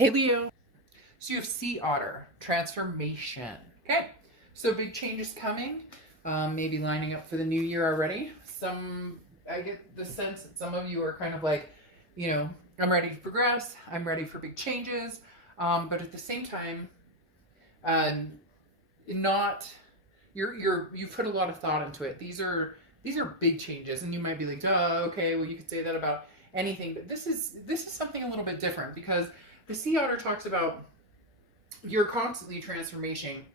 Hey Leo. So you have sea otter transformation. Okay. So big changes coming. Maybe lining up for the new year already. I get the sense that some of you are kind of like, I'm ready to progress. I'm ready for big changes. But at the same time, um, not you've put a lot of thought into it. These are big changes, and you might be like, oh, okay, well you could say that about anything, but this is something a little bit different because the sea otter talks about you're constantly transformation.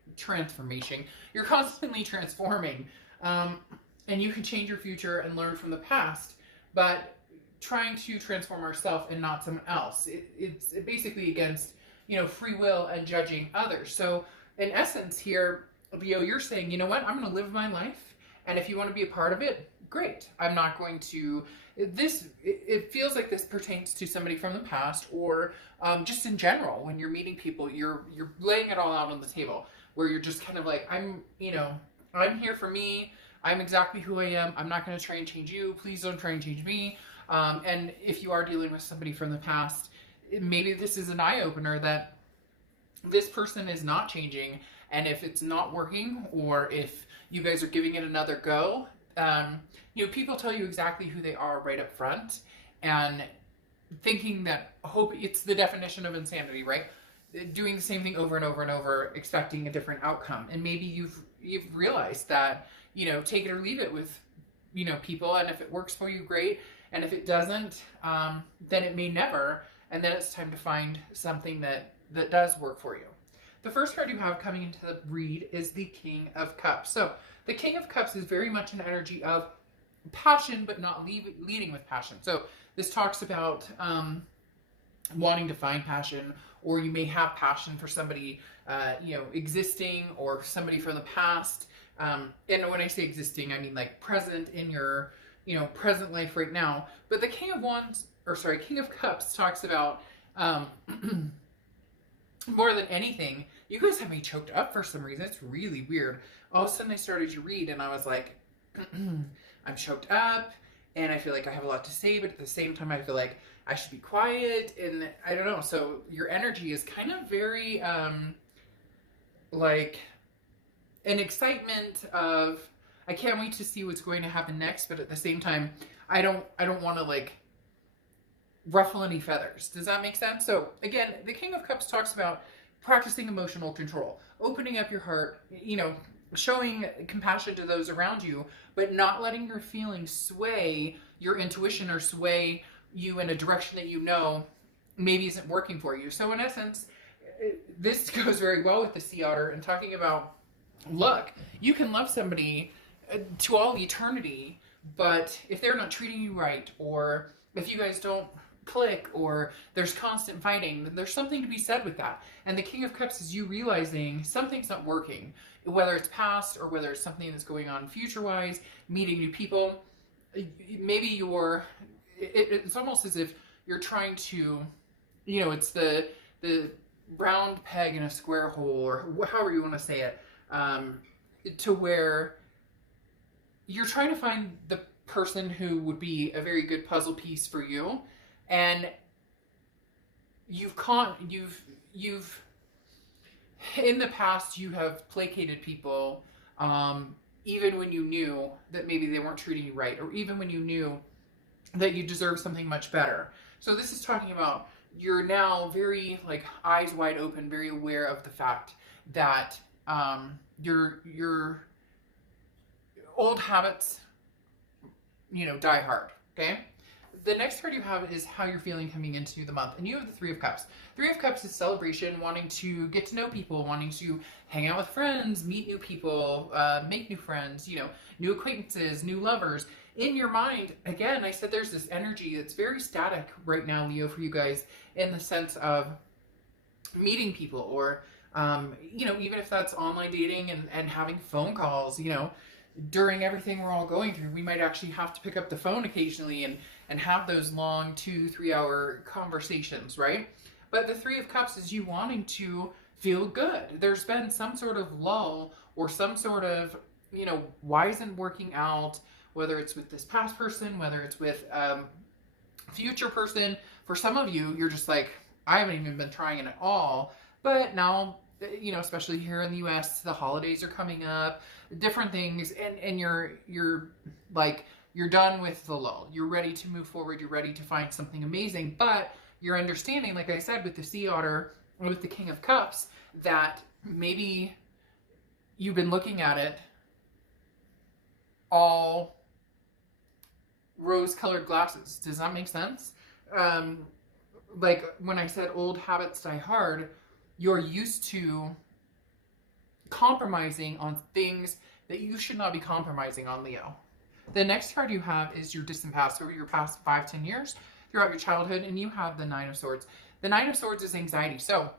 You're constantly transforming, um, and you can change your future and learn from the past, but trying to transform ourselves and not someone else. It's basically against free will and judging others. So in essence, here, Leo, you're saying, you know what? I'm going to live my life, and if you want to be a part of it, great. I'm not going to. It feels like this pertains to somebody from the past, or just in general, when you're meeting people, you're laying it all out on the table, where you're just kind of like, I'm here for me. I'm exactly who I am. I'm not going to try and change you. Please don't try and change me. And if you are dealing with somebody from the past, maybe this is an eye opener that this person is not changing, and if it's not working, or if you guys are giving it another go, people tell you exactly who they are right up front, and thinking that hope it's the definition of insanity, right? Doing the same thing over and over and over, expecting a different outcome, and maybe you've realized that take it or leave it with people, and if it works for you, great, and if it doesn't, then it may never, and then it's time to find something that does work for you. The first card you have coming into the read is the King of Cups. So the King of Cups is very much an energy of passion, but not leading with passion. So this talks about wanting to find passion, or you may have passion for somebody, existing, or somebody from the past. And when I say existing, I mean like present in your, present life right now. But the King of Cups talks about more than anything, you guys have me choked up for some reason. It's really weird. All of a sudden I started to read and I was like, I'm choked up and I feel like I have a lot to say, but at the same time I feel like I should be quiet, and I don't know. So your energy is kind of very like an excitement of, I can't wait to see what's going to happen next, but at the same time I don't want to like ruffle any feathers. Does that make sense? So again, the King of Cups talks about practicing emotional control, opening up your heart, showing compassion to those around you, but not letting your feelings sway your intuition or sway you in a direction that maybe isn't working for you. So in essence, this goes very well with the sea otter and talking about, look, you can love somebody to all eternity, but if they're not treating you right, or if you guys don't click, or there's constant fighting, then there's something to be said with that. And the King of Cups is you realizing something's not working, whether it's past or whether it's something that's going on future wise, meeting new people. Maybe it's almost as if you're trying to, it's the round peg in a square hole, or however you want to say it, to where you're trying to find the person who would be a very good puzzle piece for you, and you've in the past you have placated people, even when you knew that maybe they weren't treating you right, or even when you knew that you deserve something much better. So this is talking about you're now very like eyes wide open, very aware of the fact that your old habits die hard. Okay. The next card you have is how you're feeling coming into the month, and you have the Three of Cups. Three of Cups is celebration, wanting to get to know people, wanting to hang out with friends, meet new people, make new friends, new acquaintances, new lovers. In your mind, again, I said there's this energy that's very static right now, Leo, for you guys, in the sense of meeting people, or even if that's online dating and having phone calls, during everything we're all going through, we might actually have to pick up the phone occasionally and have those long 2-3 hour conversations, right? But the Three of Cups is you wanting to feel good. There's been some sort of lull, or some sort of, why isn't working out, whether it's with this past person, whether it's with future person. For some of you, you're just like, I haven't even been trying it at all. But now, you know, especially here in the US, the holidays are coming up, different things, and you're like, you're done with the lull. You're ready to move forward. You're ready to find something amazing. But you're understanding, like I said, with the Sea Otter, with the King of Cups, that maybe you've been looking at it all rose-colored glasses. Does that make sense? Like when I said old habits die hard, you're used to compromising on things that you should not be compromising on, Leo. The next card you have is your distant past, over your past 5-10 years throughout your childhood, and you have the Nine of Swords. The Nine of Swords is anxiety. So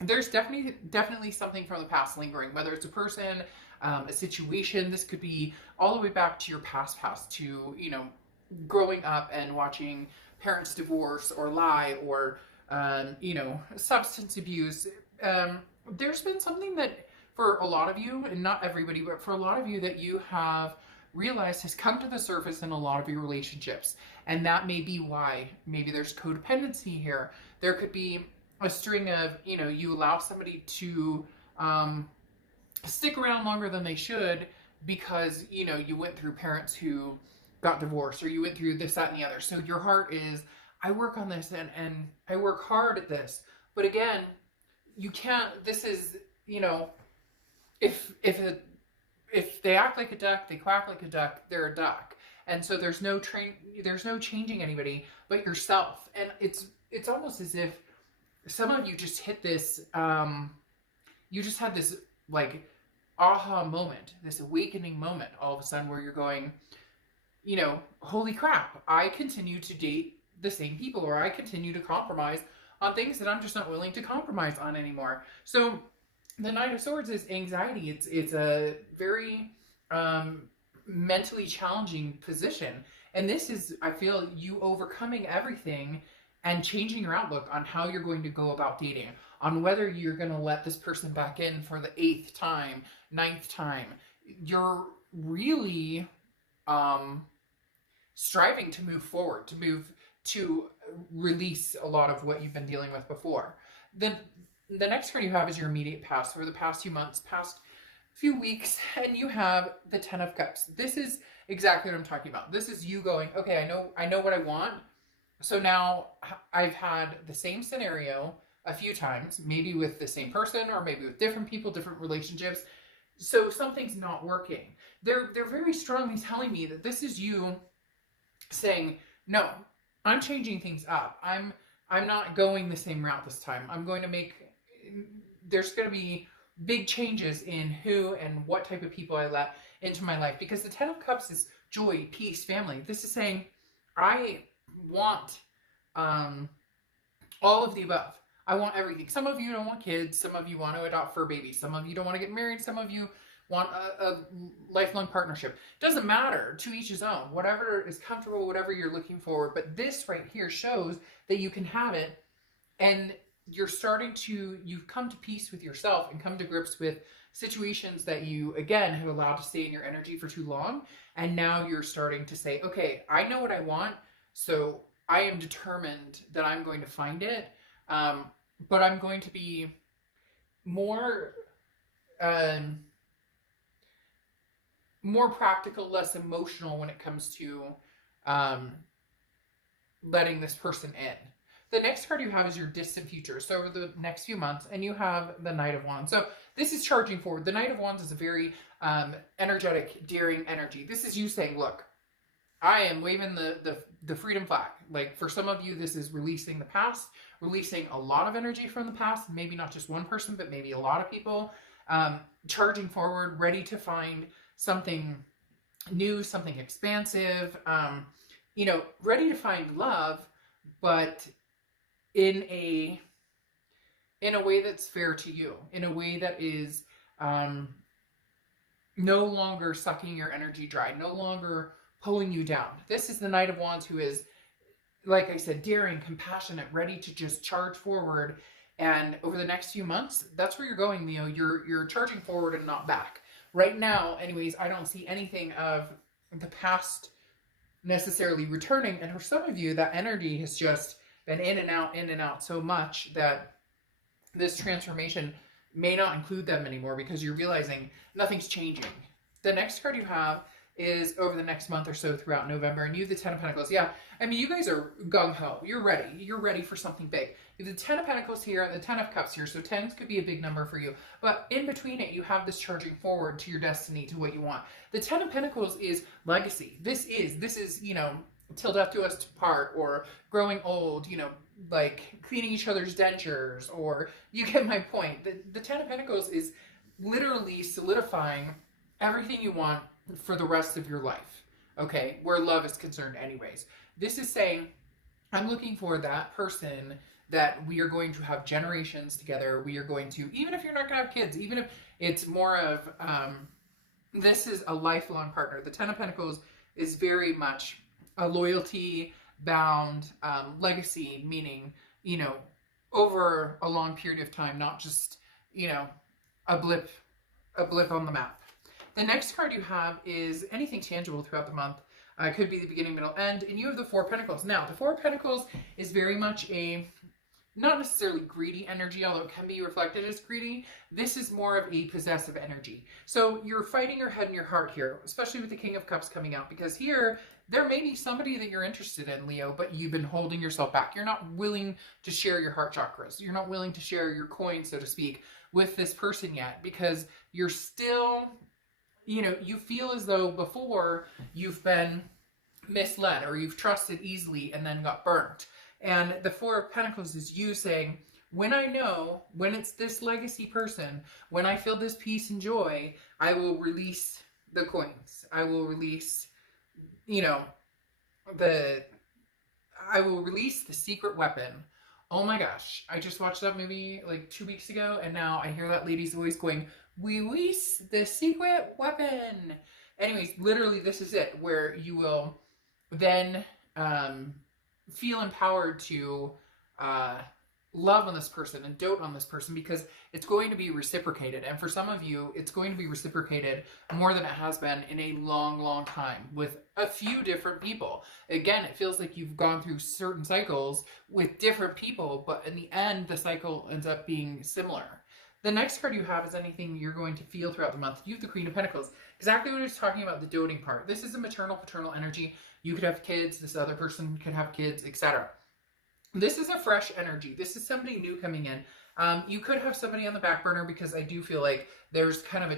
there's definitely something from the past lingering, whether it's a person, a situation. This could be all the way back to your past, to, you know, growing up and watching parents divorce or lie, or, you know, substance abuse. There's been something that for a lot of you, and not everybody, but for a lot of you, that you have realized has come to the surface in a lot of your relationships. And that may be why. Maybe there's codependency here. There could be a string of, you know, you allow somebody to stick around longer than they should because, you know, you went through parents who got divorced, or you went through this, that, and the other. So your heart is, I work on this and I work hard at this. But again, you can't, this is, you know, if they act like a duck, they quack like a duck, they're a duck. And so there's no changing anybody but yourself. And it's almost as if some of you just hit this, you just had this like aha moment, this awakening moment all of a sudden where you're going, you know, holy crap, I continue to date the same people, or I continue to compromise on things that I'm just not willing to compromise on anymore. So the Nine of Swords is anxiety. It's a very mentally challenging position. And this is, I feel, you overcoming everything and changing your outlook on how you're going to go about dating, on whether you're going to let this person back in for the 8th time, 9th time. You're really striving to move forward, to release a lot of what you've been dealing with before. The next card you have is your immediate past, or the past few months, past few weeks, and you have the Ten of Cups. This is exactly what I'm talking about. This is you going, okay, I know what I want. So now I've had the same scenario a few times, maybe with the same person, or maybe with different people, different relationships. So something's not working. They're very strongly telling me that this is you saying, no, I'm changing things up. I'm not going the same route this time. I'm going to there's going to be big changes in who and what type of people I let into my life, because the Ten of Cups is joy, peace, family. This is saying, I want all of the above. I want everything. Some of you don't want kids. Some of you want to adopt fur babies. Some of you don't want to get married. Some of you want a lifelong partnership. Doesn't matter, to each his own. Whatever is comfortable, whatever you're looking for. But this right here shows that you can have it, and you've come to peace with yourself and come to grips with situations that you, again, have allowed to stay in your energy for too long. And now you're starting to say, okay, I know what I want, so I am determined that I'm going to find it. But I'm going to be more practical, less emotional when it comes to letting this person in. The next card you have is your distant future. So over the next few months, and you have the Knight of Wands. So this is charging forward. The Knight of Wands is a very energetic, daring energy. This is you saying, look, I am waving the freedom flag. Like, for some of you, this is releasing the past, releasing a lot of energy from the past, maybe not just one person, but maybe a lot of people, charging forward, ready to find something new, something expansive, you know, ready to find love, but in a way that's fair to you, in a way that is no longer sucking your energy dry, no longer pulling you down. This is the Knight of Wands, who is, like I said, daring, compassionate, ready to just charge forward. And over the next few months, that's where you're going, Leo. You're charging forward and not back. Right now, anyways, I don't see anything of the past necessarily returning. And for some of you, that energy has just been in and out so much that this transformation may not include them anymore because you're realizing nothing's changing. The next card you have is over the next month or so throughout November, and you have the Ten of Pentacles. Yeah, I mean, you guys are gung-ho. You're ready. You're ready for something big. You have the Ten of Pentacles here and the Ten of Cups here, so tens could be a big number for you. But in between it, you have this charging forward to your destiny, to what you want. The Ten of Pentacles is legacy. This is, you know, till death do us part, or growing old, you know, like cleaning each other's dentures, or you get my point. The Ten of Pentacles is literally solidifying everything you want for the rest of your life, okay, where love is concerned anyways. This is saying, I'm looking for that person that we are going to have generations together. We are going to, even if you're not going to have kids, even if it's more of, this is a lifelong partner. The Ten of Pentacles is very much a loyalty bound legacy, meaning, you know, over a long period of time, not just, you know, a blip on the map. The next card you have is anything tangible throughout the month. It could be the beginning, middle, end. And you have the Four of Pentacles. Now, the Four of Pentacles is very much a, not necessarily greedy energy, although it can be reflected as greedy. This is more of a possessive energy. So you're fighting your head and your heart here, especially with the King of Cups coming out, because here, there may be somebody that you're interested in, Leo, but you've been holding yourself back. You're not willing to share your heart chakras. You're not willing to share your coin, so to speak, with this person yet, because you're still, you know, you feel as though before you've been misled or you've trusted easily and then got burnt. And the Four of Pentacles is you saying, when I know, when it's this legacy person, when I feel this peace and joy, I will release the coins. I will release, you know, I will release the secret weapon. Oh my gosh, I just watched that movie like 2 weeks ago, and now I hear that lady's voice going, "We release the secret weapon." Anyways, literally this is it, where you will then feel empowered to love on this person and dote on this person, because it's going to be reciprocated. And for some of you, it's going to be reciprocated more than it has been in a long, long time with a few different people. Again, it feels like you've gone through certain cycles with different people, but in the end, the cycle ends up being similar. The next card you have is anything you're going to feel throughout the month. You have the Queen of Pentacles. Exactly what I was talking about, the doting part. This is a maternal, paternal energy. You could have kids, this other person could have kids, etc. This is a fresh energy. This is somebody new coming in. You could have somebody on the back burner, because I do feel like there's kind of a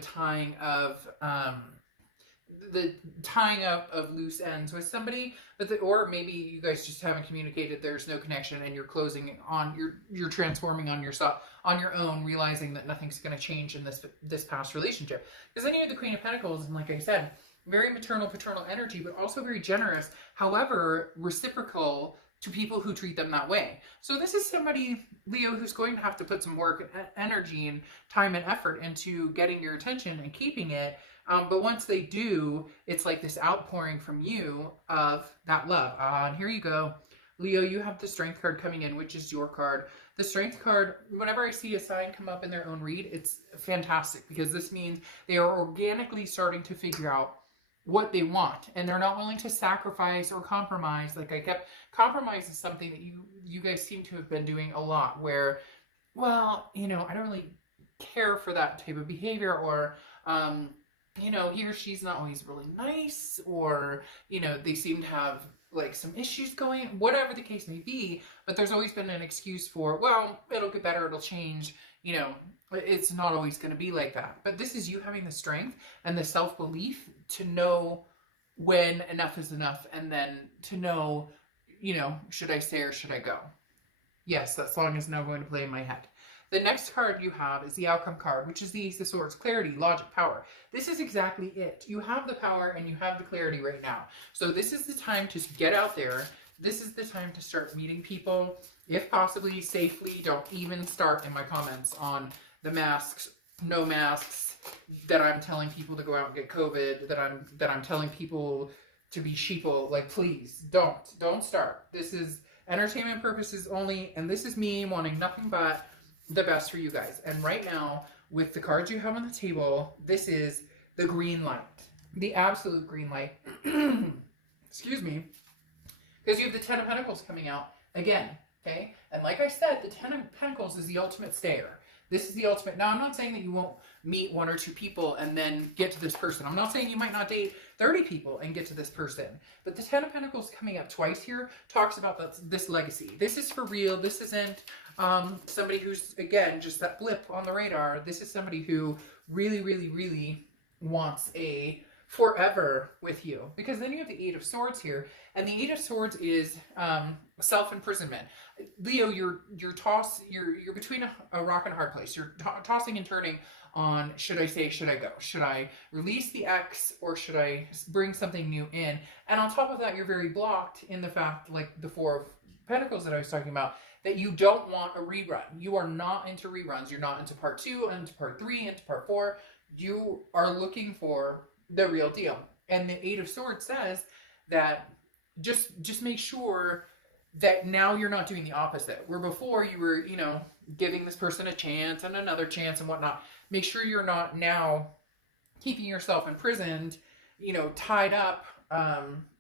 tying of loose ends with somebody, but or maybe you guys just haven't communicated. There's no connection, and you're closing on you're transforming on yourself on your own, realizing that nothing's going to change in this past relationship. Because then you have the Queen of Pentacles, and like I said, very maternal, paternal energy, but also very generous. However, reciprocal to people who treat them that way. So this is somebody, Leo, who's going to have to put some work, energy, and time and effort into getting your attention and keeping it. But once they do, it's like this outpouring from you of that love. And here you go. Leo, you have the Strength card coming in, which is your card. The Strength card, whenever I see a sign come up in their own read, it's fantastic, because this means they are organically starting to figure out what they want, and they're not willing to sacrifice or compromise. Like I kept, compromise is something that you guys seem to have been doing a lot, where, well, you know, I don't really care for that type of behavior, or you know, he or she's not always really nice, or, you know, they seem to have like some issues going, whatever the case may be, but there's always been an excuse for, well, it'll get better, it'll change, you know, it's not always going to be like that. But this is you having the strength and the self-belief to know when enough is enough, and then to know, you know, should I stay or should I go? Yes, that song is now going to play in my head. The next card you have is the Outcome card, which is the Ace of Swords, clarity, logic, power. This is exactly it. You have the power and you have the clarity right now. So this is the time to get out there. This is the time to start meeting people, if possibly safely. Don't even start in my comments on the masks, no masks, that I'm telling people to go out and get COVID, that I'm telling people to be sheeple. Like, please don't start. This is entertainment purposes only, and this is me wanting nothing but the best for you guys. And right now, with the cards you have on the table, this is the green light, the absolute green light. Excuse me. Because you have the Ten of Pentacles coming out. Again, Okay? And like I said, the Ten of Pentacles is the ultimate stayer. This is the ultimate. Now, I'm not saying that you won't meet 1 or 2 people and then get to this person. I'm not saying you might not date 30 people and get to this person. But the Ten of Pentacles coming up twice here talks about this legacy. This is for real. This isn't somebody who's, again, just that blip on the radar. This is somebody who really, really, really wants a forever with you. Because then you have the Eight of Swords here. And the Eight of Swords is self-imprisonment. Leo, you're between a rock and a hard place. You're tossing and turning on, should I stay, should I go? Should I release the ex, or should I bring something new in? And on top of that, you're very blocked in the fact, like the Four of Pentacles that I was talking about, that you don't want a rerun. You are not into reruns. You're not into part 2, into part 3, into part 4. You are looking for the real deal. And the Eight of Swords says that just make sure that now you're not doing the opposite. Where before you were, you know, giving this person a chance and another chance and whatnot. Make sure you're not now keeping yourself imprisoned, you know, tied up,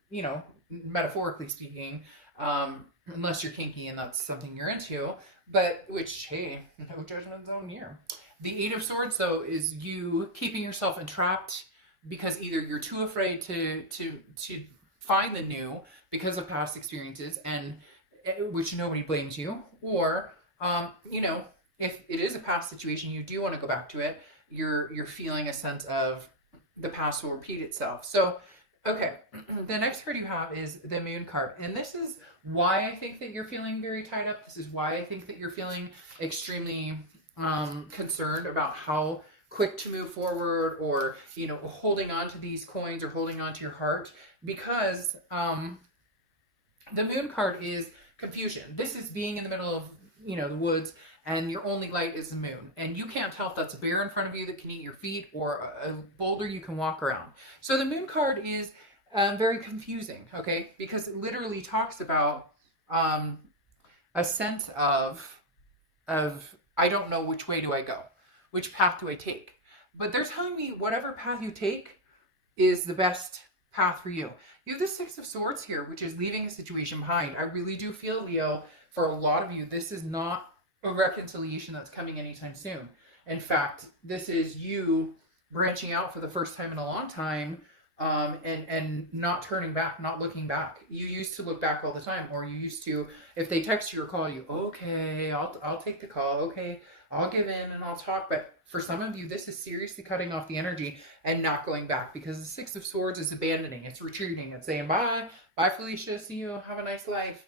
you know, metaphorically speaking, unless you're kinky and that's something you're into. But, which, hey, no judgment zone here. The Eight of Swords, though, is you keeping yourself entrapped because either you're too afraid to find the new because of past experiences, and which nobody blames you, or you know, if it is a past situation, you do want to go back to it. You're feeling a sense of the past will repeat itself. So, okay, the next card you have is the Moon card, and this is why I think that you're feeling very tied up. This is why I think that you're feeling extremely concerned about how quick to move forward, or, you know, holding on to these coins or holding on to your heart, because the Moon card is confusion. This is being in the middle of, you know, the woods, and your only light is the moon, and you can't tell if that's a bear in front of you that can eat your feet or a boulder you can walk around. So the Moon card is very confusing, okay, because it literally talks about a sense of I don't know which way do I go. Which path do I take? But they're telling me whatever path you take is the best path for you. You have the Six of Swords here, which is leaving a situation behind. I really do feel, Leo, for a lot of you, this is not a reconciliation that's coming anytime soon. In fact, this is you branching out for the first time in a long time, and not turning back, not looking back. You used to look back all the time, or you used to, if they text you or call you, okay, I'll take the call, okay, I'll give in and I'll talk. But for some of you, this is seriously cutting off the energy and not going back, because the Six of Swords is abandoning, it's retreating, it's saying bye Felicia, see you, have a nice life.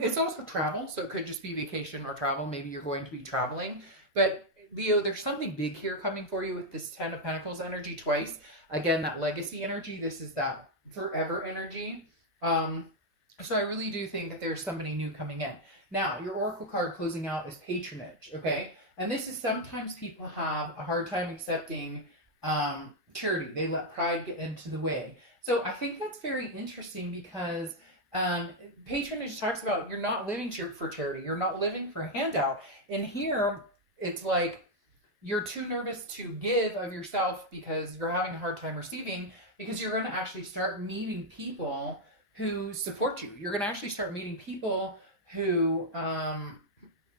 It's also travel, so it could just be vacation or travel. Maybe you're going to be traveling, but Leo, there's something big here coming for you with this Ten of Pentacles energy twice. Again, that legacy energy. This is that forever energy. So I really do think that there's somebody new coming in. Now, your Oracle card closing out is patronage, okay? And this is sometimes people have a hard time accepting charity. They let pride get into the way. So I think that's very interesting, because patronage talks about you're not living for charity. You're not living for a handout. And here, it's like you're too nervous to give of yourself because you're having a hard time receiving, because you're going to actually start meeting people who support you. You're going to actually start meeting people who,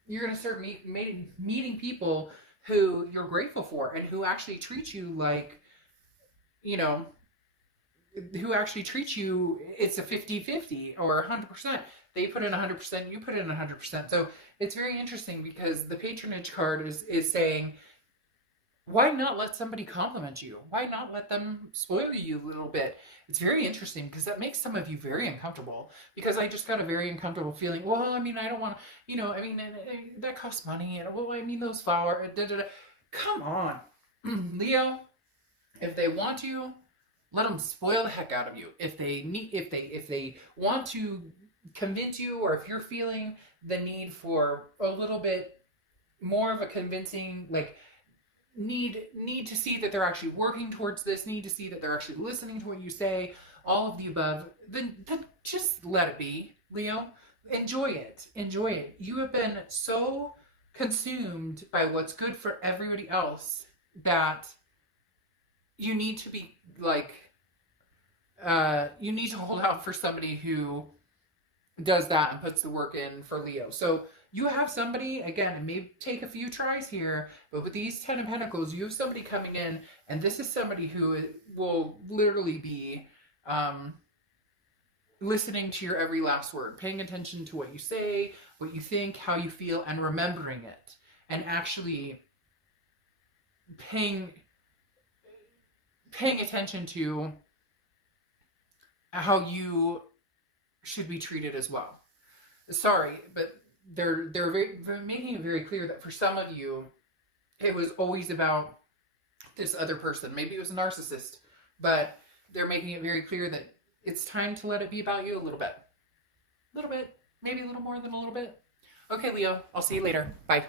you're going to start meeting people who you're grateful for, and who actually treat you like, you know, who actually treat you, it's a 50-50 or 100%. They put in 100%, you put in 100%. So it's very interesting, because the patronage card is saying, why not let somebody compliment you? Why not let them spoil you a little bit? It's very interesting, because that makes some of you very uncomfortable, because I just got a very uncomfortable feeling. Well, I mean, I don't want to, you know, I mean, that costs money. And well, I mean, those flowers, Come on, Leo, if they want you, let them spoil the heck out of you. If they want to convince you, or if you're feeling the need for a little bit more of a convincing, like, need to see that they're actually working towards this, need to see that they're actually listening to what you say, all of the above, then just let it be, Leo. Enjoy it. Enjoy it. You have been so consumed by what's good for everybody else that you need to be like, you need to hold out for somebody who does that and puts the work in for Leo. So you have somebody, again, it may take a few tries here, but with these 10 of Pentacles, you have somebody coming in, and this is somebody who will literally be listening to your every last word, paying attention to what you say, what you think, how you feel, and remembering it, and actually paying attention to how you should be treated as well. Sorry, but they're making it very clear that for some of you, it was always about this other person. Maybe it was a narcissist, but they're making it very clear that it's time to let it be about you a little bit. A little bit, maybe a little more than a little bit. Okay, Leo, I'll see you later. Bye.